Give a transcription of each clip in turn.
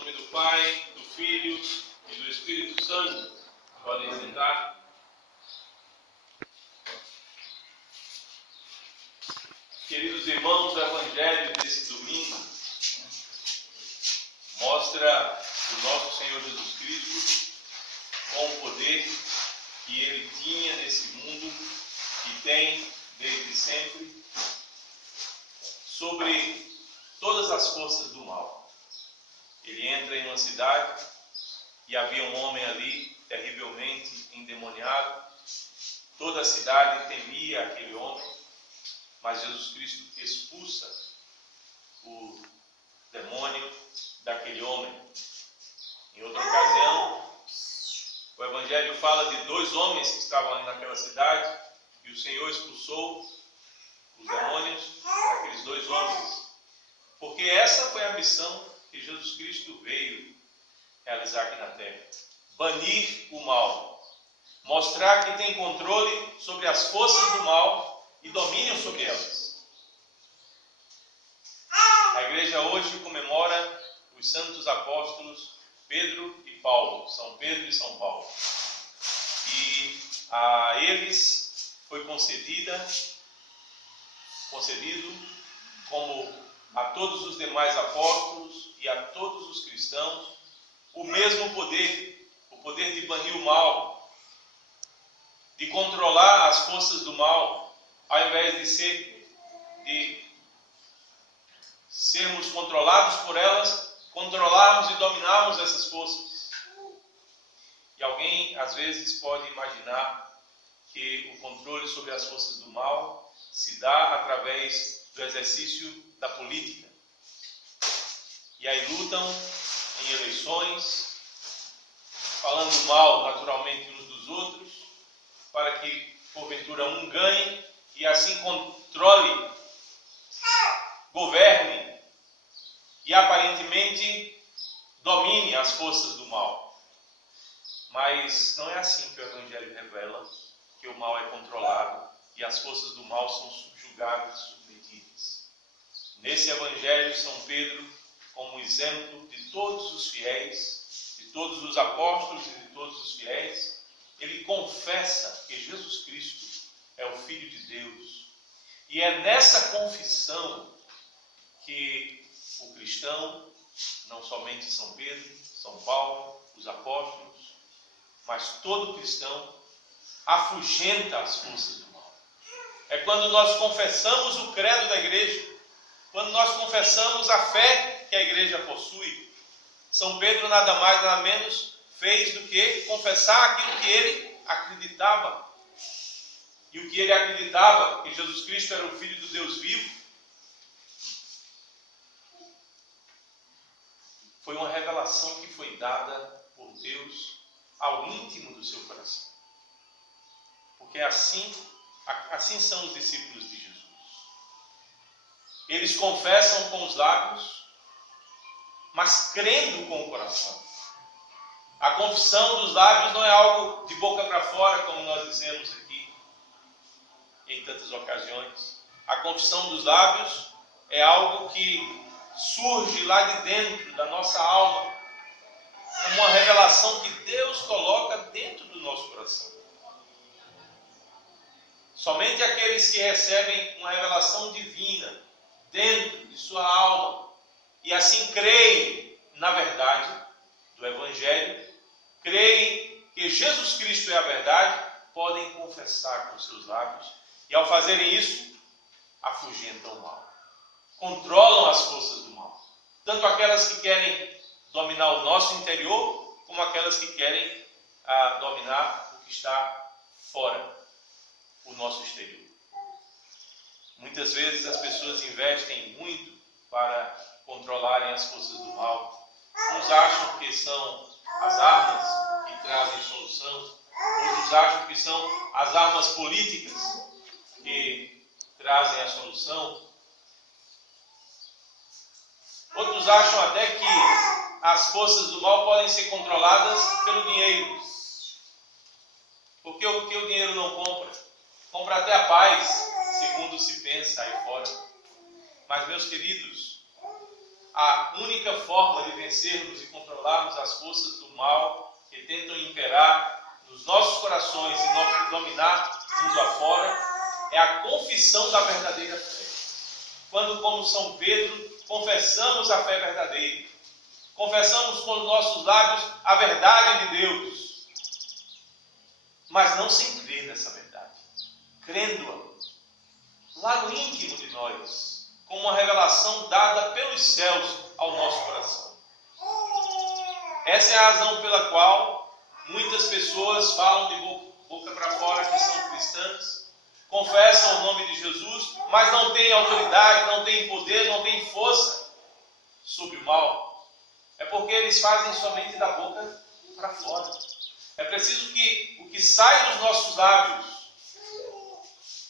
nome do Pai, do Filho e do Espírito Santo. Podem sentar. Queridos irmãos, o Evangelho desse domingo mostra o nosso Senhor Jesus Cristo com o poder que Ele tinha nesse mundo e tem desde sempre sobre todas as forças do mal. Ele entra em uma cidade e havia um homem ali terrivelmente endemoniado. Toda a cidade temia aquele homem, mas Jesus Cristo expulsa o demônio daquele homem. Em outra ocasião, o Evangelho fala de dois homens que estavam ali naquela cidade e o Senhor expulsou os demônios daqueles dois homens. Porque essa foi a missão que Jesus Cristo veio realizar aqui na terra. Banir o mal. Mostrar que tem controle sobre as forças do mal e domínio sobre elas. A igreja hoje comemora os santos apóstolos Pedro e Paulo, São Pedro e São Paulo. E a eles foi concedido, como a todos os demais apóstolos e a todos os cristãos, o mesmo poder, o poder de banir o mal, de controlar as forças do mal, ao invés de sermos controlados por elas, controlarmos e dominarmos essas forças. E alguém, às vezes, pode imaginar que o controle sobre as forças do mal se dá através do exercício da política. E aí lutam em eleições, falando mal naturalmente uns dos outros, para que porventura um ganhe e assim controle, governe e aparentemente domine as forças do mal. Mas não é assim que o Evangelho revela que o mal é controlado e as forças do mal são subjugadas e submetidas. Nesse Evangelho, São Pedro, como exemplo de todos os fiéis, de todos os apóstolos e de todos os fiéis, ele confessa que Jesus Cristo é o Filho de Deus. E é nessa confissão que o cristão, não somente São Pedro, São Paulo, os apóstolos, mas todo cristão, afugenta as forças do mal. É quando nós confessamos o credo da igreja, quando nós confessamos a fé que a igreja possui. São Pedro nada mais, nada menos fez do que confessar aquilo que ele acreditava. E o que ele acreditava, que Jesus Cristo era o Filho do Deus vivo, foi uma revelação que foi dada por Deus ao íntimo do seu coração. Porque assim são os discípulos de Jesus. Eles confessam com os lábios, mas crendo com o coração. A confissão dos lábios não é algo de boca para fora, como nós dizemos aqui em tantas ocasiões. A confissão dos lábios é algo que surge lá de dentro da nossa alma, como uma revelação que Deus coloca dentro do nosso coração. Somente aqueles que recebem uma revelação divina dentro de sua alma e assim creem na verdade do Evangelho, creem que Jesus Cristo é a verdade, podem confessar com seus lábios e ao fazerem isso, afugentam o mal. Controlam as forças do mal. Tanto aquelas que querem dominar o nosso interior, como aquelas que querem dominar o que está fora, o nosso exterior. Muitas vezes as pessoas investem muito para controlarem as forças do mal. Uns acham que são as armas que trazem solução, outros acham que são as armas políticas que trazem a solução. Outros acham até que as forças do mal podem ser controladas pelo dinheiro. Porque o que o dinheiro não compra? Compra até a paz, segundo se pensa aí fora. Mas, meus queridos, a única forma de vencermos e controlarmos as forças do mal que tentam imperar nos nossos corações e dominar mundo afora é a confissão da verdadeira fé. Quando, como São Pedro, confessamos a fé verdadeira, confessamos com os nossos lábios a verdade de Deus, mas não sem crer nessa verdade, crendo-a lá no íntimo de nós, como uma revelação dada pelos céus ao nosso coração. Essa é a razão pela qual muitas pessoas falam de boca para fora que são cristãs, confessam o nome de Jesus, mas não têm autoridade, não têm poder, não têm força sobre o mal. É porque eles fazem somente da boca para fora. É preciso que o que sai dos nossos lábios,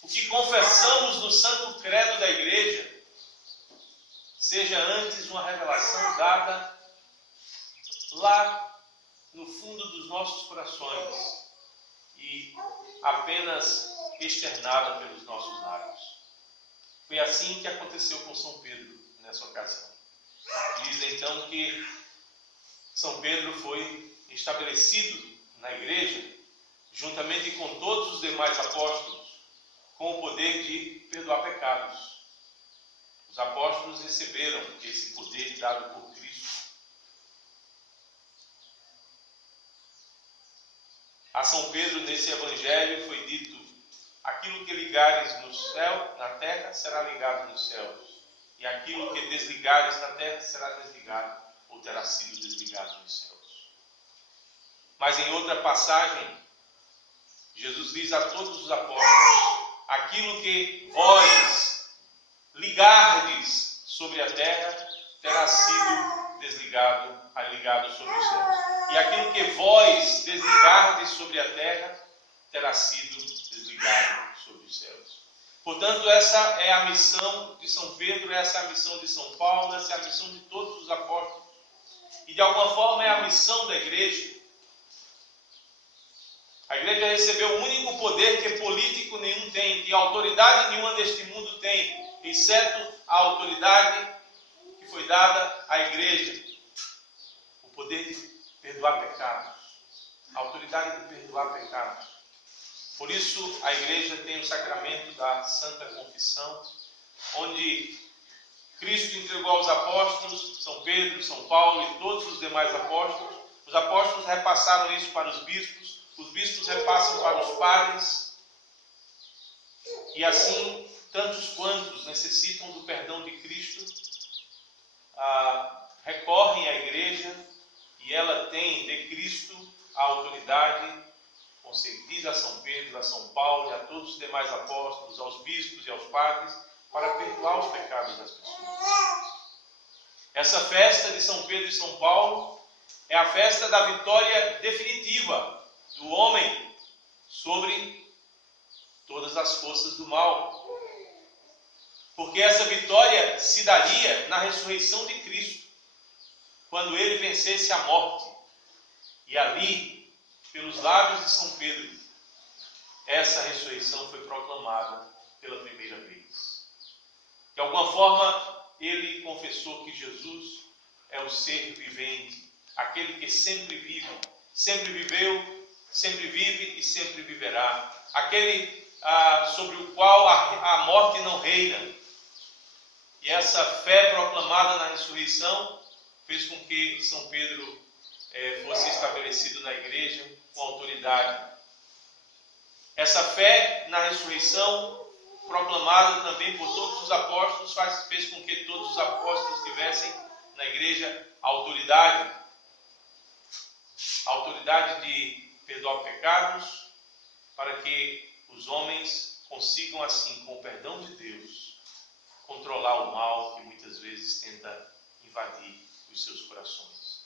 o que confessamos no Santo Credo da Igreja, seja antes uma revelação dada lá no fundo dos nossos corações e apenas externada pelos nossos lábios. Foi assim que aconteceu com São Pedro nessa ocasião. Diz então que São Pedro foi estabelecido na igreja, juntamente com todos os demais apóstolos, com o poder de perdoar pecados. Os apóstolos receberam esse poder dado por Cristo. A São Pedro, nesse evangelho, foi dito: aquilo que ligares no céu, na terra, será ligado nos céus. E aquilo que desligares na terra, será desligado, ou terá sido desligado nos céus. Mas em outra passagem, Jesus diz a todos os apóstolos: aquilo que vós ligardes sobre a terra, terá sido ligado sobre os céus. E aquilo que vós desligardes sobre a terra, terá sido desligado sobre os céus. Portanto, essa é a missão de São Pedro, essa é a missão de São Paulo, essa é a missão de todos os apóstolos. E de alguma forma é a missão da igreja. A igreja recebeu o único poder que político nenhum tem, que autoridade nenhuma deste mundo tem, exceto a autoridade que foi dada à igreja. O poder de perdoar pecados. A autoridade de perdoar pecados. Por isso, a igreja tem o sacramento da Santa Confissão, onde Cristo entregou aos apóstolos, São Pedro, São Paulo e todos os demais apóstolos. Os apóstolos repassaram isso para os bispos repassam para os padres, e assim, tantos quantos necessitam do perdão de Cristo, recorrem à igreja, e ela tem de Cristo a autoridade concedida a São Pedro, a São Paulo e a todos os demais apóstolos, aos bispos e aos padres, para perdoar os pecados das pessoas. Essa festa de São Pedro e São Paulo é a festa da vitória definitiva do homem sobre todas as forças do mal. Porque essa vitória se daria na ressurreição de Cristo, quando ele vencesse a morte. E ali, pelos lábios de São Pedro, essa ressurreição foi proclamada pela primeira vez. De alguma forma, ele confessou que Jesus é o ser vivente, aquele que sempre vive, sempre viveu, sempre vive e sempre viverá. Aquele sobre o qual a morte não reina. E essa fé proclamada na ressurreição fez com que São Pedro fosse estabelecido na igreja com autoridade. Essa fé na ressurreição, proclamada também por todos os apóstolos, fez com que todos os apóstolos tivessem na igreja a autoridade de perdoar pecados, para que os homens consigam assim, com o perdão de Deus, controlar o mal que muitas vezes tenta invadir os seus corações.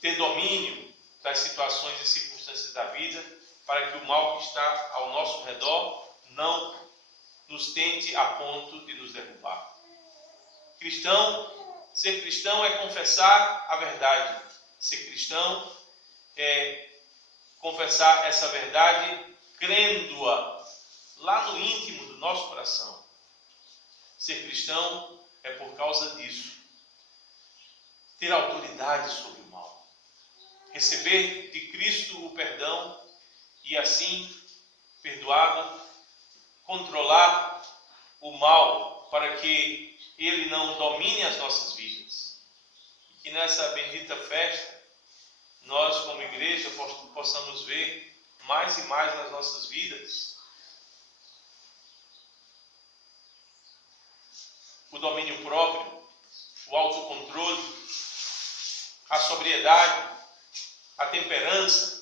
Ter domínio das situações e circunstâncias da vida, para que o mal que está ao nosso redor não nos tente a ponto de nos derrubar. Ser cristão é confessar a verdade. Ser cristão é confessar essa verdade crendo-a lá no íntimo do nosso coração. Ser cristão é por causa disso. Ter autoridade sobre o mal. Receber de Cristo o perdão e assim, perdoado, controlar o mal para que ele não domine as nossas vidas. E que nessa bendita festa, nós como igreja possamos ver mais e mais nas nossas vidas o domínio próprio, o autocontrole, a sobriedade, a temperança.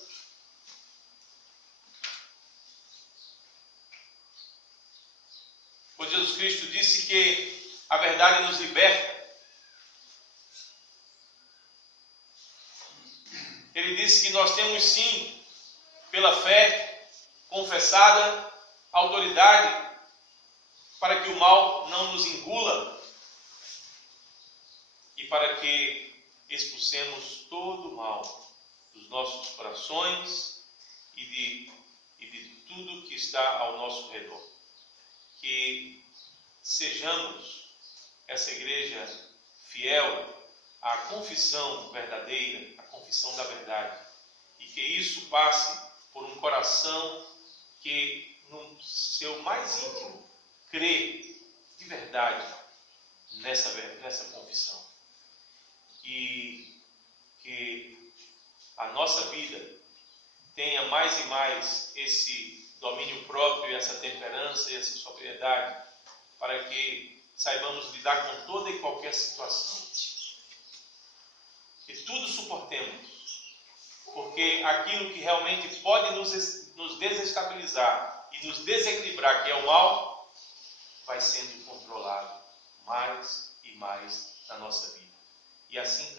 Pois Jesus Cristo disse que a verdade nos liberta. Ele disse que nós temos sim, pela fé confessada, autoridade para que o mal não nos engula e para que expulsemos todo o mal dos nossos corações e de tudo que está ao nosso redor. Que sejamos essa igreja fiel à confissão verdadeira, à confissão da verdade, e que isso passe por um coração que no seu mais íntimo crê de verdade nessa confissão. E que a nossa vida tenha mais e mais esse domínio próprio, essa temperança e essa sobriedade, para que saibamos lidar com toda e qualquer situação. Que tudo suportemos, porque aquilo que realmente pode nos desestabilizar e nos desequilibrar, que é o mal, vai sendo controlado mais e mais na nossa vida. E assim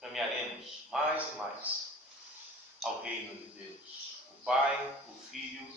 caminharemos mais e mais ao reino de Deus, o Pai, o Filho